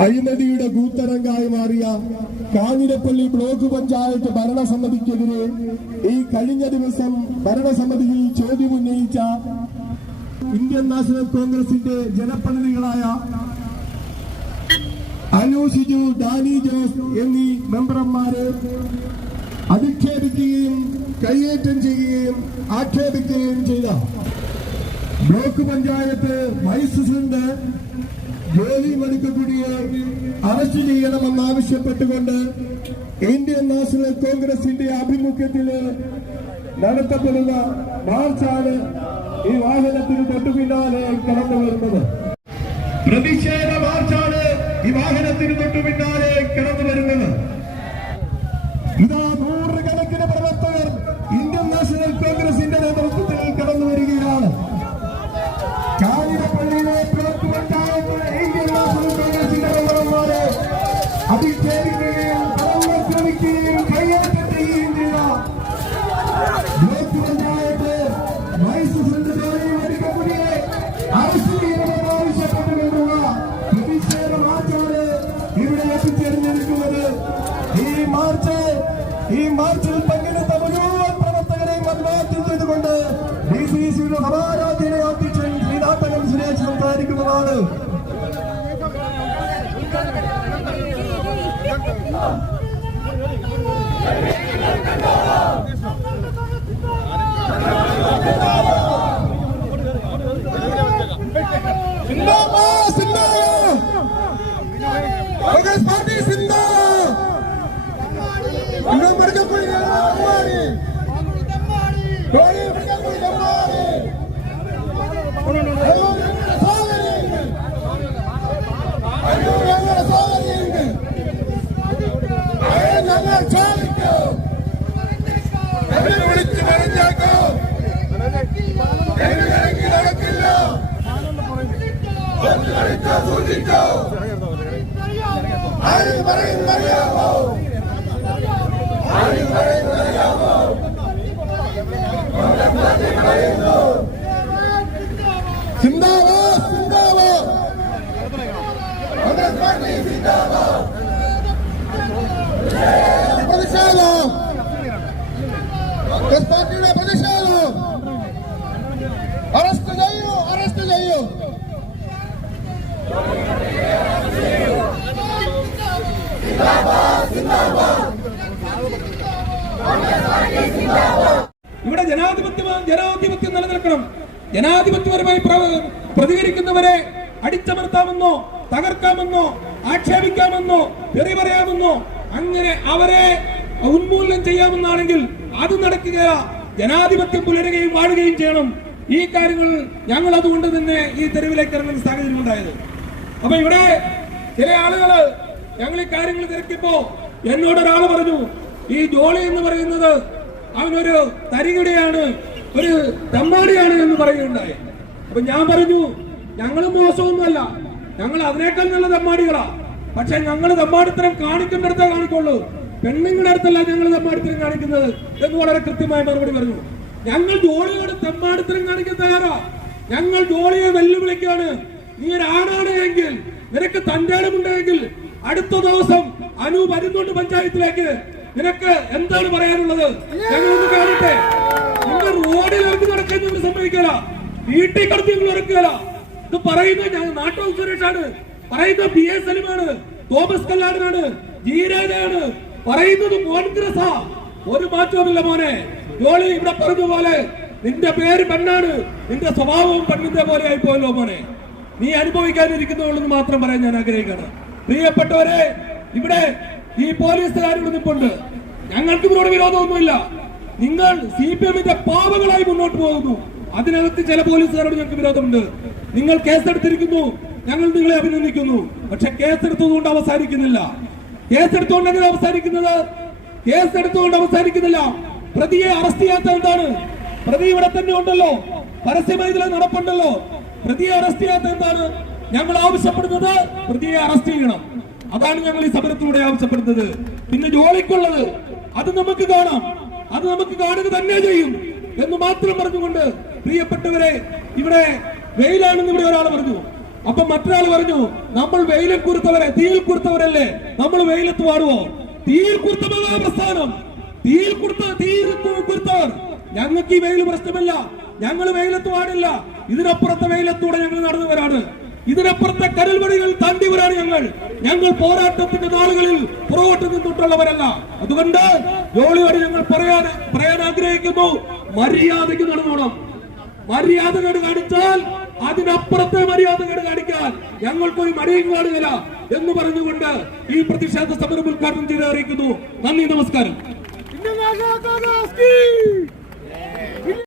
അഴിമതിയുടെ ഭൂത്തരംഗായി മാറിയ കാഞ്ഞിരപ്പള്ളി ബ്ലോക്ക് പഞ്ചായത്ത് ഭരണസമിതിക്കെതിരെ ഈ കഴിഞ്ഞ ദിവസം ഭരണസമിതിയിൽ ചോദ്യം ഉന്നയിച്ച ഇന്ത്യൻ നാഷണൽ കോൺഗ്രസിന്റെ ജനപ്രതിനിധികളായ അനു ഷിജു ഡാനി ജോസ് എന്നീ മെമ്പർമാരെ അധിക്ഷേപിക്കുകയും കൈയേറ്റം ചെയ്യുകയും ആക്ഷേപിക്കുകയും ചെയ്ത ബ്ലോക്ക് പഞ്ചായത്ത് വൈസ് പ്രസിഡന്റ് ജോലി മണിക്കുട്ടിയെ അറസ്റ്റ് ചെയ്യണമെന്നാവശ്യപ്പെട്ടുകൊണ്ട് ഇന്ത്യൻ നാഷണൽ കോൺഗ്രസിന്റെ ആഭിമുഖ്യത്തിൽ നടത്തപ്പെടുന്ന മാർച്ചാണ് ഈ വാഹനത്തിന് തൊട്ടുപിന്നാലെ കടന്നു വരുന്നത് പ്രതിഷേധ സി സിയുടെ സമാരാധ്യനെ അധ്യക്ഷൻ ശ്രീനാട്ടകം സുരേഷ് സംസാരിക്കുന്നതാണ്. സിന്ദാബാദ് സിന്ദാബാദ് സിന്ദാബാദ് കോൺഗ്രസ് പാർട്ടി സിന്ദാബാദ് പ്രതിഷേധം കോൺഗ്രസ് പാർട്ടിയുടെ പ്രതിഷേധം അറസ്റ്റ് ചെയ്യൂ അറസ്റ്റ് ചെയ്യൂ ഇവിടെ ജനാധിപത്യം ജനാധിപത്യം നിലനിൽക്കണം. ജനാധിപത്യപരമായി പ്ര- പ്രതികരിക്കുന്നവരെ അടിച്ചമർത്താമെന്നോ തകർക്കാമെന്നോ ആക്ഷേപിക്കാമെന്നോ തെറി പറയാമെന്നോ അങ്ങനെ അവരെ ഉന്മൂലനം ചെയ്യാമെന്നാണെങ്കിൽ അത് നടക്കുക ജനാധിപത്യം പുലരുകയും വാഴുകയും ചെയ്യണം. ഈ കാര്യങ്ങൾ ഞങ്ങൾ അതുകൊണ്ട് തന്നെ ഈ തെരുവിലേക്ക് ഇറങ്ങുന്ന സാഹചര്യം ഉണ്ടായത്. അപ്പൊ ഇവിടെ ചില ആളുകൾ ഞങ്ങൾ ഈ കാര്യങ്ങൾ തിരക്കിയപ്പോ എന്നോട് ഒരാൾ പറഞ്ഞു ഈ ജോളി എന്ന് പറയുന്നത് അവനൊരു തരികിടയാണ് ഒരു തമ്മാടിയാണ് എന്ന് പറയുകയുണ്ടായി. അപ്പൊ ഞാൻ പറഞ്ഞു ഞങ്ങൾ മോശമൊന്നുമല്ല. ഞങ്ങൾ അതിനേക്കാൾ നല്ല തമ്മാടികളാ. പക്ഷെ ഞങ്ങൾ തമ്മാടിത്തരം കാണിക്കുന്നിടത്തേ കാണിക്കുള്ളൂ. പെണ്ണുങ്ങളുടെ അടുത്തല്ല ഞങ്ങൾ തമ്മാടിത്തരം കാണിക്കുന്നത് എന്ന് വളരെ കൃത്യമായ മറുപടി പറഞ്ഞു. ഞങ്ങൾ ജോളിയോട് തമ്മാടിത്തരം കാണിക്കാൻ തയ്യാറാ. ഞങ്ങൾ ജോളിയെ വെല്ലുവിളിക്കാണ് നീ ഒരു എങ്കിൽ നിനക്ക് തന്റെ ഇടമുണ്ടെങ്കിൽ അടുത്ത ദിവസം അനു വരുന്നുണ്ട് പഞ്ചായത്തിലേക്ക്. നിനക്ക് എന്താണ് പറയാനുള്ളത്? ഞങ്ങളൊന്ന് കാണട്ടെ. നിങ്ങൾ റോഡിൽ ഇറങ്ങി നടക്കാൻ സമ്മതിക്കല വീട്ടിൽ കടത്തി ഇറക്കുകയല്ല ഇത് പറയുന്നത് ഞങ്ങൾ നാട്ടു സുരേഷാണ്. പറയുന്നത് പി എസ് സലിമാണ്. തോമസ് കല്ലാടനാണ്. ജീരാജാണ് പറയുന്നത് കോൺഗ്രസാ. ഒരു മാറ്റവുമില്ല മോനെ. ജോളി ഇവിടെ പറഞ്ഞ പോലെ നിന്റെ പേര് പെണ്ണാണ്. നിന്റെ സ്വഭാവവും പെണ്ണിന്റെ പോലെ ആയി പോലോ മോനെ. നീ അനുഭവിക്കാനിരിക്കുന്നതുള്ളെന്ന് മാത്രം പറയാൻ ഞാൻ ആഗ്രഹിക്കുകയാണ്. പ്രിയപ്പെട്ടവരെ ഇവിടെ ഈ പോലീസുകാരുടെ നിപ്പുണ്ട്. ഞങ്ങൾക്ക് ഇവരോട് വിരോധമൊന്നുമില്ല. നിങ്ങൾ സി പി എമ്മിന്റെ പാവങ്ങളായി മുന്നോട്ട് പോകുന്നു. അതിനകത്ത് ചില പോലീസുകാരോട് ഞങ്ങൾക്ക് വിരോധമുണ്ട്. നിങ്ങൾ കേസെടുത്തിരിക്കുന്നു. ഞങ്ങൾ നിങ്ങളെ അഭിനന്ദിക്കുന്നു. പക്ഷെ കേസെടുത്തതുകൊണ്ട് അവസാനിക്കുന്നില്ല. കേസെടുത്തുകൊണ്ട് എങ്ങനെ അവസാനിക്കുന്നത് കേസെടുത്തുകൊണ്ട് അവസാനിക്കുന്നില്ല. പ്രതിയെ അറസ്റ്റ് ചെയ്യാത്ത എന്താണ്? പ്രതി ഇവിടെ തന്നെ ഉണ്ടല്ലോ. പരസ്യമായി നടപ്പുണ്ടല്ലോ. പ്രതിയെ അറസ്റ്റ് ചെയ്യാത്ത എന്താണ്? ഞങ്ങൾ ആവശ്യപ്പെടുന്നത് പ്രതിയെ അറസ്റ്റ് ചെയ്യണം. അതാണ് ഞങ്ങൾ ഈ സമരത്തിലൂടെ ആവശ്യപ്പെടുന്നത്. പിന്നെ ജോലിക്കുള്ളത് അത് നമുക്ക് കാണാം. അത് നമുക്ക് കാണുക തന്നെ ചെയ്യും എന്ന് മാത്രം പറഞ്ഞുകൊണ്ട് പ്രിയപ്പെട്ടവരെ ഇവിടെ വെയിലാണെന്ന് ഇവിടെ ഒരാൾ പറഞ്ഞു. അപ്പൊ മറ്റൊരാൾ പറഞ്ഞു നമ്മൾ വെയിലിൽ കുറുത്തവരെ തീയിൽ കുറുത്തവരല്ലേ നമ്മൾ വെയിലത്ത് പാടുവോ തീയിൽ കുറുത്ത പ്രസ്ഥാനം. തീയിൽ കുറുത്ത തീയിൽ കുറുത്തവർ ഞങ്ങൾക്ക് ഈ വെയിൽ പ്രശ്നമല്ല. ഞങ്ങൾ വെയിലത്ത് പാടില്ല ഇതിനപ്പുറത്തെ വെയിലത്തൂടെ ഞങ്ങൾ നടന്നു വരാണ് ഇതിനപ്പുറത്തെ കരൽവടികൾ താണ്ടിവരാണ് ഞങ്ങൾ. ഞങ്ങൾ പോരാട്ടത്തിന്റെ നാളുകളിൽ പുറകോട്ട് നിന്നിട്ടുള്ളവരല്ല. അതുകൊണ്ട് ജോളിയോട് ഞങ്ങൾ പറയാൻ പറയാൻ ആഗ്രഹിക്കുന്നു. മര്യാദയ്ക്ക് നടന്നോണം. മര്യാദകേട് കാണിച്ചാൽ അതിനപ്പുറത്തെ മര്യാദകേട് കാണിക്കാൻ ഞങ്ങൾക്കൊരു മടിയും കാണുകയില്ല എന്ന് പറഞ്ഞുകൊണ്ട് ഈ പ്രതിഷേധ സമരം ഉദ്ഘാടനം ചെയ്ത് അറിയിക്കുന്നു. നന്ദി നമസ്കാരം.